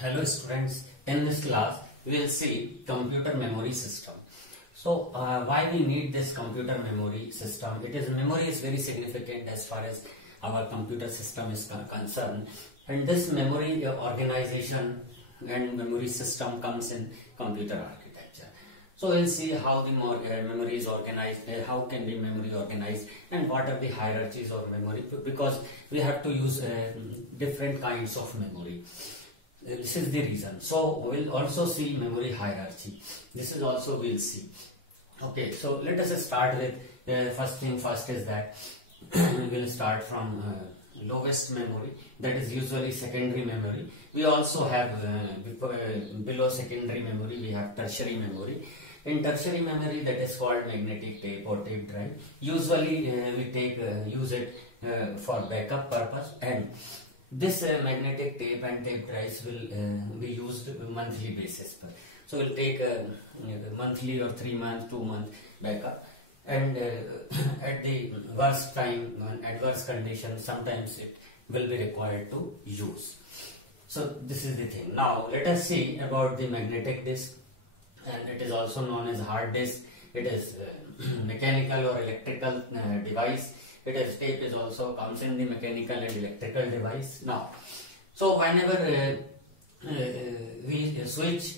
Hello students, in this class we will see computer memory system. So why we need this computer memory system? Memory is very significant as far as our computer system is concerned, and this memory organization and memory system comes in computer architecture. So we'll see how the memory is organized, how can the memory organized, and what are the hierarchies of memory, because we have to use different kinds of memory. This is the reason. So we'll also see memory hierarchy. This is also we'll see. Okay, so let us start with first thing first is that we will start from lowest memory, that is usually secondary memory. We also have below secondary memory we have tertiary memory. In tertiary memory, that is called magnetic tape or tape drive. Usually we use it for backup purpose, and this magnetic tape and tape drives will be used monthly basis. So we'll take monthly or 3 month, 2 month backup, and at the worst time, adverse conditions, sometimes it will be required to use. So this is the thing. Now let us see about the magnetic disk, and it is also known as hard disk. It is mechanical or electrical device. Tape is also comes in the mechanical and electrical device. Now, so whenever we switch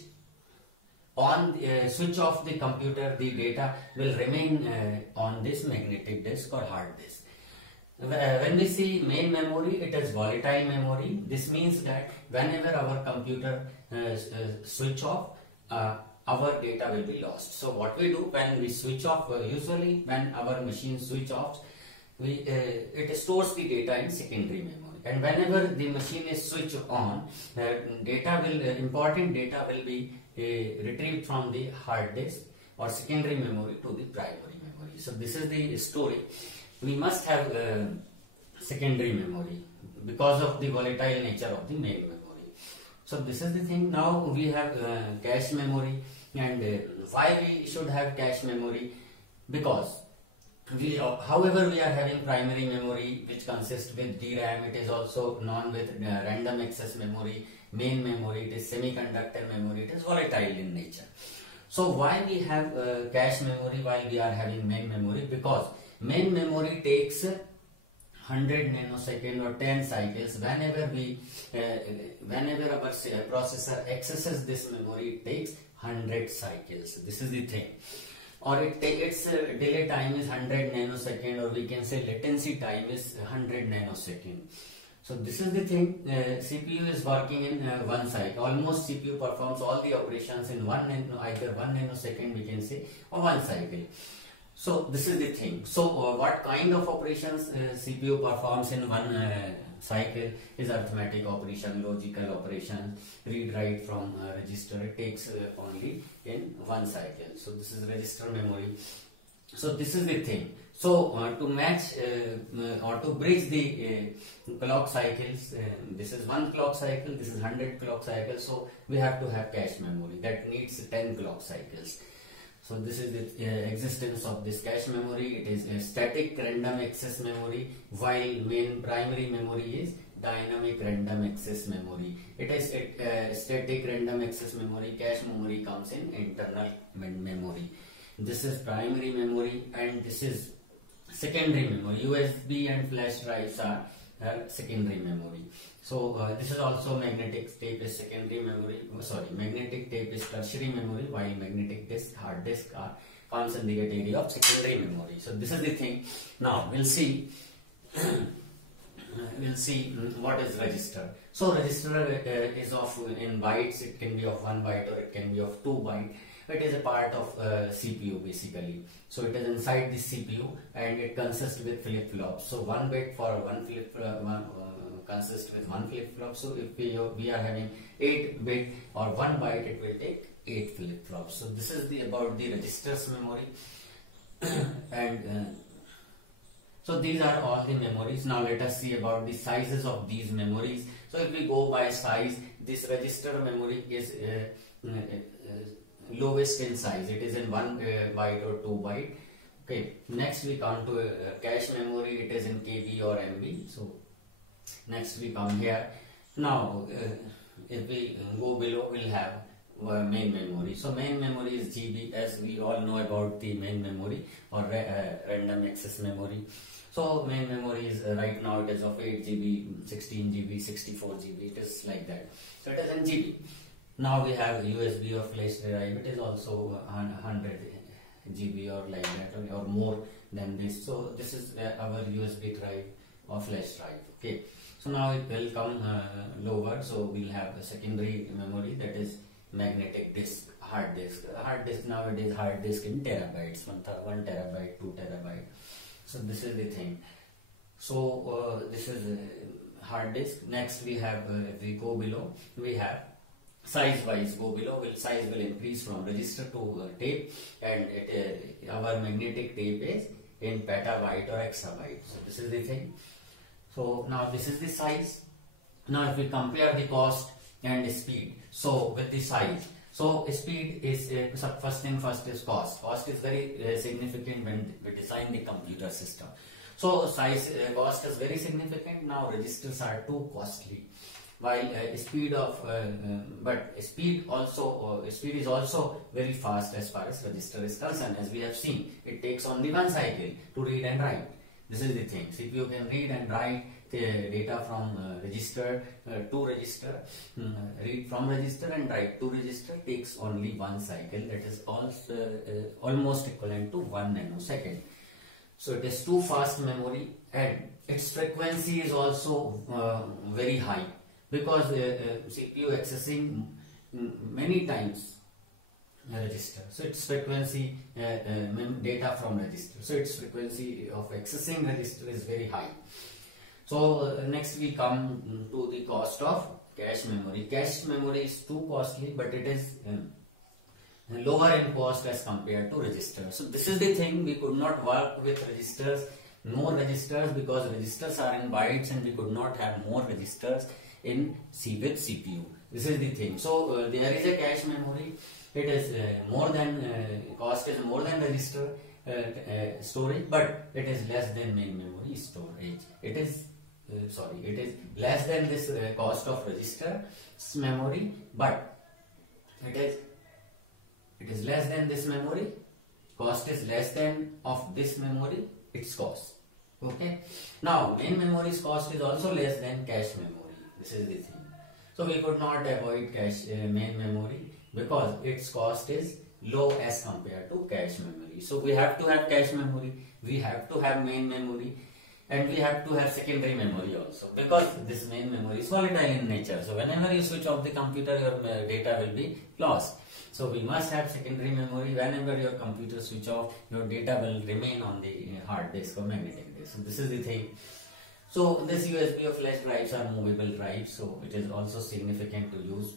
off the computer, the data will remain on this magnetic disk or hard disk. When we see main memory, it is volatile memory. This means that whenever our computer switch off, our data will be lost. So what we do when we switch off, usually when our machine switch off, it stores the data in secondary memory, and whenever the machine is switched on, important data will be retrieved from the hard disk or secondary memory to the primary memory. So this is the story. We must have secondary memory because of the volatile nature of the main memory. So this is the thing. Now we have cache memory, and why we should have cache memory? Because however we are having primary memory which consists with DRAM, it is also known with random access memory, main memory, it is semiconductor memory, it is volatile in nature. So why we have cache memory while we are having main memory? Because main memory takes 100 nanosecond or 10 cycles. Whenever our processor accesses this memory, it takes 100 cycles. This is the thing. Or its delay time is 100 nanosecond, or we can say latency time is 100 nanosecond. So this is the thing. CPU is working in 1 cycle. Almost CPU performs all the operations in either 1 nanosecond, we can say, or 1 cycle. So this is the thing. So what kind of operations CPU performs in 1 cycle is arithmetic operation, logical operation, read write from register. It takes only in 1 cycle. So this is register memory. So this is the thing. So to match or to bridge the clock cycles, this is 1 clock cycle, this is 100 clock cycles. So we have to have cache memory that needs 10 clock cycles. So this is the existence of this cache memory. It is a static random access memory, while main primary memory is dynamic random access memory. It is a static random access memory. Cache memory comes in internal memory. This is primary memory, and this is secondary memory. USB and flash drives are secondary memory. So this is also magnetic tape is secondary memory. Magnetic tape is tertiary memory, while magnetic disk, hard disk comes in the area of secondary memory. So this is the thing. Now we'll see. What is register. So register is of in bytes. It can be of 1 byte or it can be of 2 byte. It is a part of CPU basically. So it is inside the CPU, and it consists with flip flops. So 1 bit for 1 flip consists with 1 flip flop. So if we are having 8 bit or 1 byte, it will take 8 flip flops. So this is about the registers memory. And so these are all the memories. Now let us see about the sizes of these memories. So if we go by size, this register memory is lowest in size. It is in 1 byte or 2 byte. Okay. Next we come to cache memory. It is in KB or MB. So next we come here. Now if we go below, we'll have main memory. So main memory is GB, as we all know about the main memory or random access memory. So main memory is right now it is of 8 GB, 16 GB, 64 GB. It is like that. So it is in GB. Now we have USB or flash drive. It is also 100 GB or like that, or more than this. So this is our USB drive or flash drive. Okay. So now it will come lower. So we'll have a secondary memory, that is magnetic disk, hard disk. Hard disk nowadays, hard disk in terabytes, 1 terabyte, 2 terabyte. So this is the thing. So this is hard disk. Next we have, if we go below, we have size wise. Go below, size will increase from register to tape, and our magnetic tape is in petabyte or exabyte. So this is the thing. So now this is the size. Now if we compare the cost and speed, so with the size, so speed is first thing first is cost. Cost is very significant when we design the computer system. So size, cost is very significant. Now registers are too costly, while speed is also very fast as far as register is concerned. As we have seen, it takes only 1 cycle to read and write. This is the thing. CPU can read and write the data from register to register. Read from register and write to register takes only 1 cycle. That is also almost equivalent to 1 nanosecond. So it is too fast memory, and its frequency is also very high, because CPU accessing many times register. So its frequency data from register. So its frequency of accessing register is very high. So next we come to the cost of cache memory. Cache memory is too costly, but it is lower in cost as compared to register. So this is the thing, we could not work with registers, more registers, because registers are in bytes and we could not have more registers with CPU. This is the thing. So there is a cache memory. It is more than cost is more than register storage, but it is less than main memory storage. It is it is less than this cost of register memory, but it is less than this memory. Cost is less than of this memory, its cost. Okay. Now main memory's cost is also less than cache memory. This is the thing. So we could not avoid cache main memory, because its cost is low as compared to cache memory. So we have to have cache memory, we have to have main memory, and we have to have secondary memory also, because this main memory is volatile in nature. So whenever you switch off the computer, your data will be lost. So we must have secondary memory. Whenever your computer switch off, your data will remain on the hard disk or magnetic disk. So this is the thing. So this USB or flash drives are movable drives, so it is also significant to use,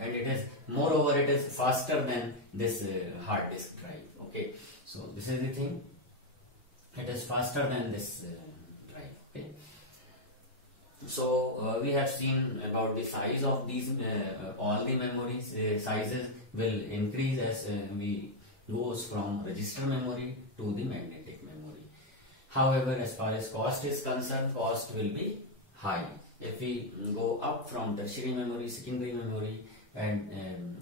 and it is moreover it is faster than this hard disk drive. Okay, so this is the thing. It is faster than this drive. Okay. So we have seen about the size of these all the memories. Sizes will increase as we goes from register memory to the magnetic memory. However, as far as cost is concerned, cost will be high. If we go up from tertiary memory, secondary memory, and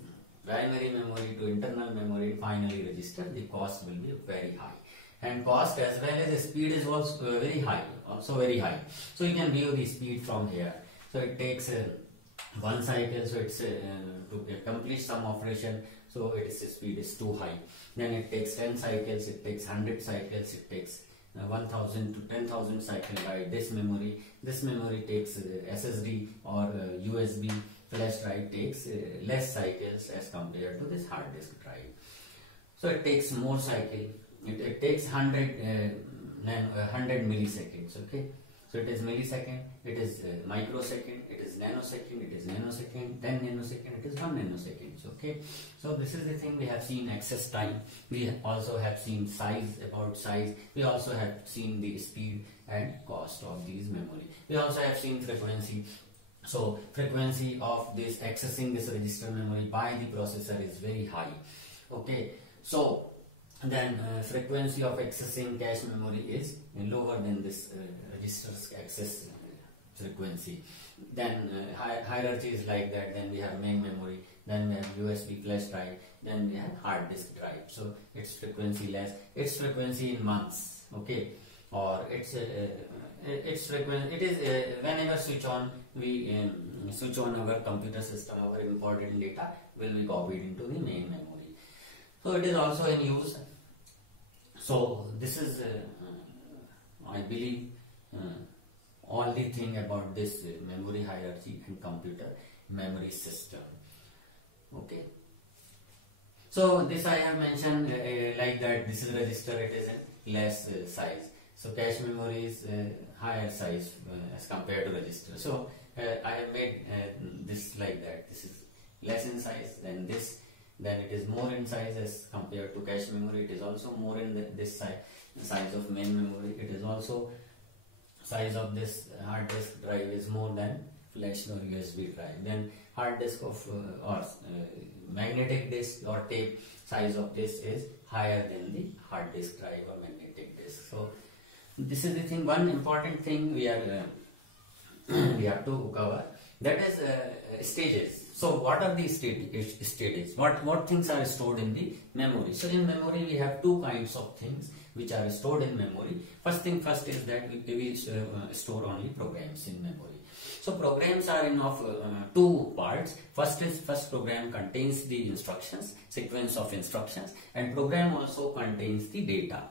primary memory to internal memory, finally register, the cost will be very high. And cost as well as speed is also very high, So you can view the speed from here. So it takes 1 cycle, so it's to complete some operation, so its speed is too high. Then it takes 10 cycles, it takes 100 cycles, it takes 1000 to 10,000 cycles by this memory. This memory takes SSD or USB flash drive takes less cycles as compared to this hard disk drive. So it takes more cycle. It takes 100 milliseconds. Okay, so it is millisecond, it is microsecond, it is nanosecond, it is nanosecond, 10 nanosecond, it is 1 nanosecond. Okay, so this is the thing. We have seen access time, we also have seen size, about size, we also have seen the speed and cost of these memory. We also have seen frequency. So frequency of this accessing this register memory by the processor is very high. Okay, so then frequency of accessing cache memory is lower than this register's access frequency. frequency. Then hierarchy is like that. Then we have main memory, then we have USB flash drive, then we have hard disk drive. So its frequency less, its frequency in months, okay, or its frequency, it is whenever switch on, we switch on our computer system, our important data will be copied into the main memory. So it is also in use. So this is I believe all the thing about this memory hierarchy and computer memory system. Okay, so this I have mentioned like that. This is register, it is in less size. So cache memory is higher size as compared to register. So I have made this like that. This is less in size than this. Then it is more in size as compared to cache memory. It is also more in this size of main memory. It is also size of this hard disk drive is more than flash or USB drive. Then hard disk of or magnetic disk or tape size of this is higher than the hard disk drive or magnetic disk. So this is the thing. One important thing we are we have to cover, that is stages. So what are the stages? What things are stored in the memory? So in memory we have two kinds of things which are stored in memory. First is that we store only programs in memory. So programs are in of two parts. First program contains the instructions, sequence of instructions, and program also contains the data.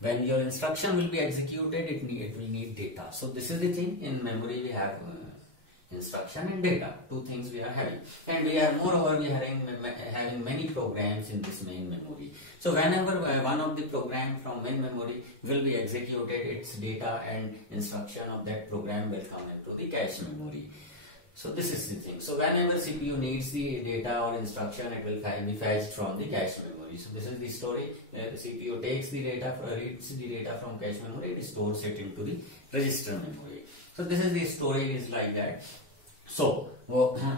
When your instruction will be executed, it will need data. So this is the thing. In memory we have instruction and data, two things we are having, and we are moreover we are having many programs in this main memory. So whenever one of the program from main memory will be executed, its data and instruction of that program will come into the cache memory. So this is the thing. So whenever CPU needs the data or instruction, it will be fetched from the cache memory. So this is the story. The CPU takes the data, reads the data from cache memory, it stores it into the register memory. So this is the story is like that. So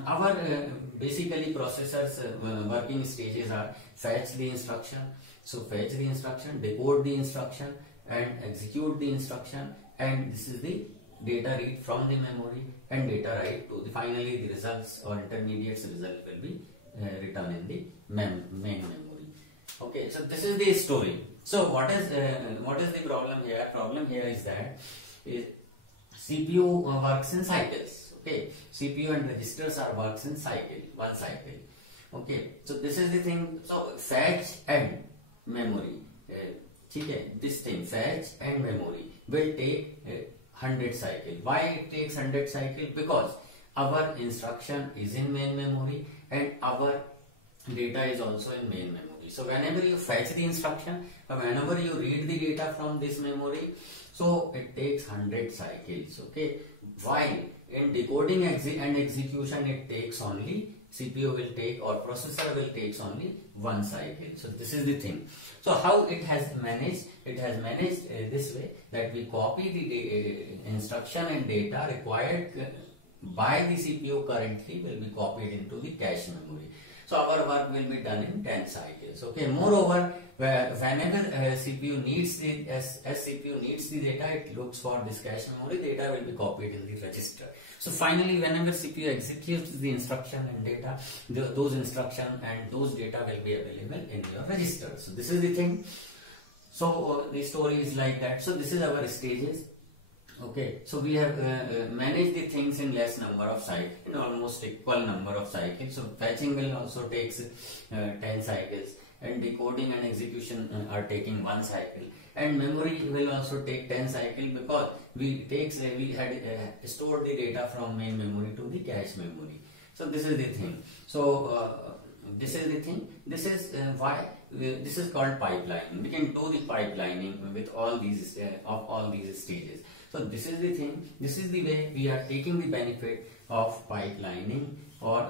our basically processors working stages are fetch the instruction. So fetch the instruction, decode the instruction, and execute the instruction, and this is the data read from the memory and data write to the finally the results or intermediate result will be written in the main memory. Okay, so this is the story. So what is the problem here? Problem here is that CPU works in cycles. Okay, CPU and registers are works in one cycle. Okay, so this is the thing. So fetch and memory, this thing fetch and memory will take 100 cycle. Why it takes 100 cycle? Because our instruction is in main memory and our data is also in main memory. So whenever you fetch the instruction or whenever you read the data from this memory, so it takes 100 cycles. Okay, while in decoding and execution it takes only, CPU will take or processor will takes only one cycle. So this is the thing. So how it has managed? It has managed this way, that we copy the instruction and data required by the CPU currently will be copied into the cache memory. So our work will be done in 10 cycles. Okay. Moreover, whenever CPU needs the as CPU needs the data, it looks for this cache memory. Data will be copied in the register. So finally, whenever CPU executes the instruction and data, those instruction and those data will be available in your register. So this is the thing. So the story is like that. So this is our stages. Okay, so we have managed the things in less number of cycles, in almost equal number of cycles. So fetching will also takes 10 cycles, and decoding and execution are taking 1 cycle, and memory will also take 10 cycles, because we had stored the data from main memory to the cache memory. So this is the thing. So this is the thing. This is why this is called pipelining. We can do the pipelining with all these of all these stages. So this is the thing. This is the way we are taking the benefit of pipelining, or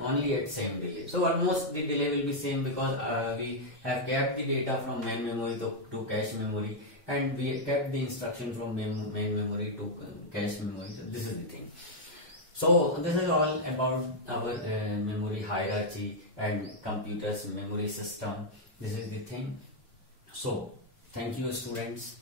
only at same delay. So almost the delay will be same, because we have kept the data from main memory to cache memory, and we kept the instruction from main memory to cache memory. So this is the thing. So this is all about our memory hierarchy and computer's memory system. This is the thing. So thank you, students.